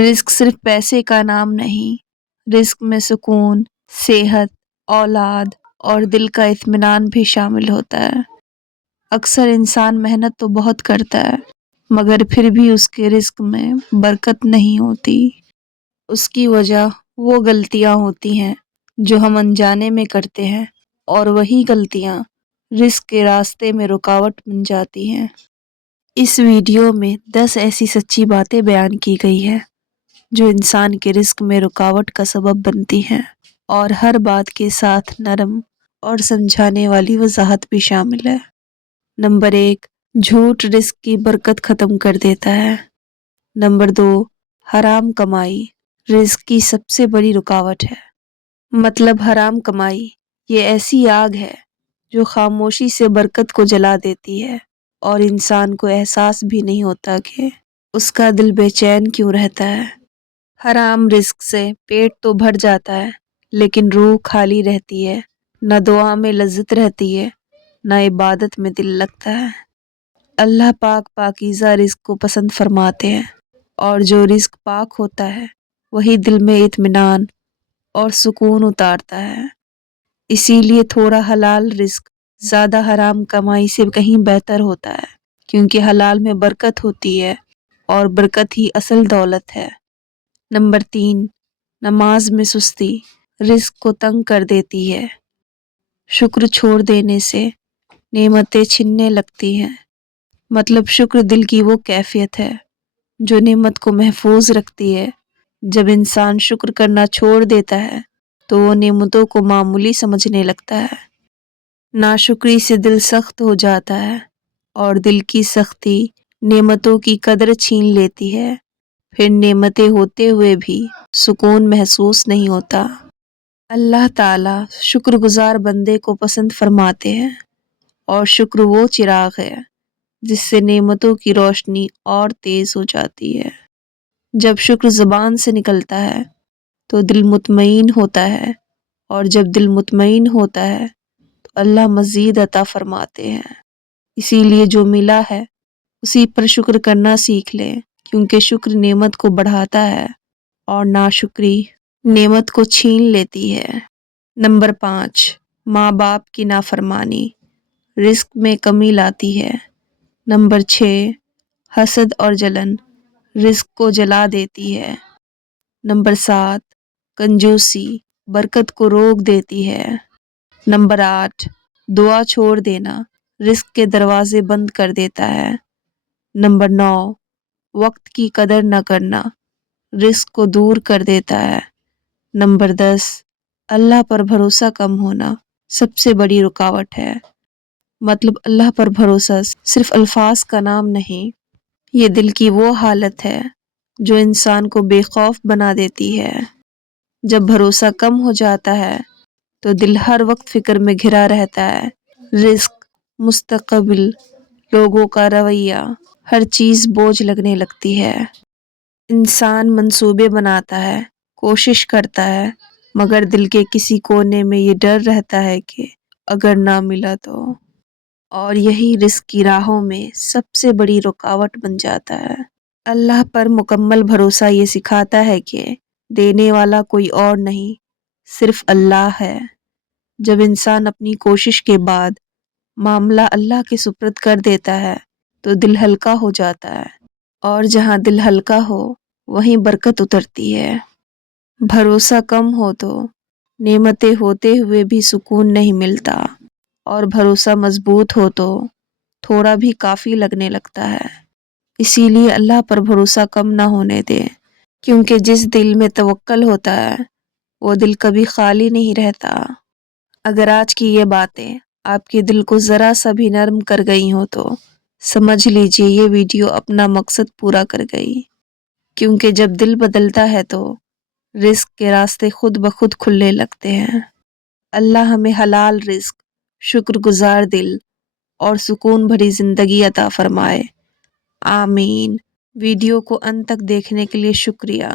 رزق صرف پیسے کا نام نہیں، رزق میں سکون، صحت، اولاد اور دل کا اطمینان بھی شامل ہوتا ہے۔ اکثر انسان محنت تو بہت کرتا ہے مگر پھر بھی اس کے رزق میں برکت نہیں ہوتی۔ اس کی وجہ وہ غلطیاں ہوتی ہیں جو ہم انجانے میں کرتے ہیں، اور وہی غلطیاں رزق کے راستے میں رکاوٹ بن جاتی ہیں۔ اس ویڈیو میں 10 ایسی سچی باتیں بیان کی گئی ہیں جو انسان کے رزق میں رکاوٹ کا سبب بنتی ہیں، اور ہر بات کے ساتھ نرم اور سمجھانے والی وضاحت بھی شامل ہے۔ نمبر 1، جھوٹ رزق کی برکت ختم کر دیتا ہے۔ نمبر 2، حرام کمائی رزق کی سب سے بڑی رکاوٹ ہے۔ مطلب حرام کمائی یہ ایسی آگ ہے جو خاموشی سے برکت کو جلا دیتی ہے، اور انسان کو احساس بھی نہیں ہوتا کہ اس کا دل بے چین کیوں رہتا ہے۔ حرام رزق سے پیٹ تو بھر جاتا ہے لیکن روح خالی رہتی ہے، نہ دعا میں لذت رہتی ہے، نہ عبادت میں دل لگتا ہے۔ اللہ پاک پاکیزہ رزق کو پسند فرماتے ہیں، اور جو رزق پاک ہوتا ہے وہی دل میں اطمینان اور سکون اتارتا ہے۔ اسی لیے تھوڑا حلال رزق زیادہ حرام کمائی سے کہیں بہتر ہوتا ہے، کیونکہ حلال میں برکت ہوتی ہے اور برکت ہی اصل دولت ہے۔ نمبر 3، نماز میں سستی رزق کو تنگ کر دیتی ہے۔ شکر چھوڑ دینے سے نعمتیں چھننے لگتی ہیں۔ مطلب شکر دل کی وہ کیفیت ہے جو نعمت کو محفوظ رکھتی ہے۔ جب انسان شکر کرنا چھوڑ دیتا ہے تو وہ نعمتوں کو معمولی سمجھنے لگتا ہے۔ ناشکری سے دل سخت ہو جاتا ہے، اور دل کی سختی نعمتوں کی قدر چھین لیتی ہے۔ پھر نعمتیں ہوتے ہوئے بھی سکون محسوس نہیں ہوتا۔ اللہ تعالیٰ شکر گزار بندے کو پسند فرماتے ہیں، اور شکر وہ چراغ ہے جس سے نعمتوں کی روشنی اور تیز ہو جاتی ہے۔ جب شکر زبان سے نکلتا ہے تو دل مطمئن ہوتا ہے، اور جب دل مطمئن ہوتا ہے تو اللہ مزید عطا فرماتے ہیں۔ اسی لیے جو ملا ہے اسی پر شکر کرنا سیکھ لیں، کیونکہ شکر نعمت کو بڑھاتا ہے اور ناشکری نعمت کو چھین لیتی ہے۔ نمبر 5، ماں باپ کی نافرمانی رزق میں کمی لاتی ہے۔ نمبر 6، حسد اور جلن رزق کو جلا دیتی ہے۔ نمبر 7، کنجوسی برکت کو روک دیتی ہے۔ نمبر 8، دعا چھوڑ دینا رزق کے دروازے بند کر دیتا ہے۔ نمبر 9، وقت کی قدر نہ کرنا رزق کو دور کر دیتا ہے۔ نمبر 10، اللہ پر بھروسہ کم ہونا سب سے بڑی رکاوٹ ہے۔ مطلب اللہ پر بھروسہ صرف الفاظ کا نام نہیں، یہ دل کی وہ حالت ہے جو انسان کو بے خوف بنا دیتی ہے۔ جب بھروسہ کم ہو جاتا ہے تو دل ہر وقت فکر میں گھرا رہتا ہے۔ رزق، مستقبل، لوگوں کا رویہ، ہر چیز بوجھ لگنے لگتی ہے۔ انسان منصوبے بناتا ہے، کوشش کرتا ہے، مگر دل کے کسی کونے میں یہ ڈر رہتا ہے کہ اگر نہ ملا تو، اور یہی رزق کی راہوں میں سب سے بڑی رکاوٹ بن جاتا ہے۔ اللہ پر مکمل بھروسہ یہ سکھاتا ہے کہ دینے والا کوئی اور نہیں، صرف اللہ ہے۔ جب انسان اپنی کوشش کے بعد معاملہ اللہ کے سپرد کر دیتا ہے تو دل ہلکا ہو جاتا ہے، اور جہاں دل ہلکا ہو وہیں برکت اترتی ہے۔ بھروسہ کم ہو تو نعمتیں ہوتے ہوئے بھی سکون نہیں ملتا، اور بھروسہ مضبوط ہو تو تھوڑا بھی کافی لگنے لگتا ہے۔ اسی لیے اللہ پر بھروسہ کم نہ ہونے دیں، کیونکہ جس دل میں توکل ہوتا ہے وہ دل کبھی خالی نہیں رہتا۔ اگر آج کی یہ باتیں آپ کے دل کو ذرا سا بھی نرم کر گئی ہوں تو سمجھ لیجئے یہ ویڈیو اپنا مقصد پورا کر گئی، کیونکہ جب دل بدلتا ہے تو رزق کے راستے خود بخود کھلنے لگتے ہیں۔ اللہ ہمیں حلال رزق، شکر گزار دل اور سکون بھری زندگی عطا فرمائے۔ آمین۔ ویڈیو کو انت تک دیکھنے کے لیے شکریہ۔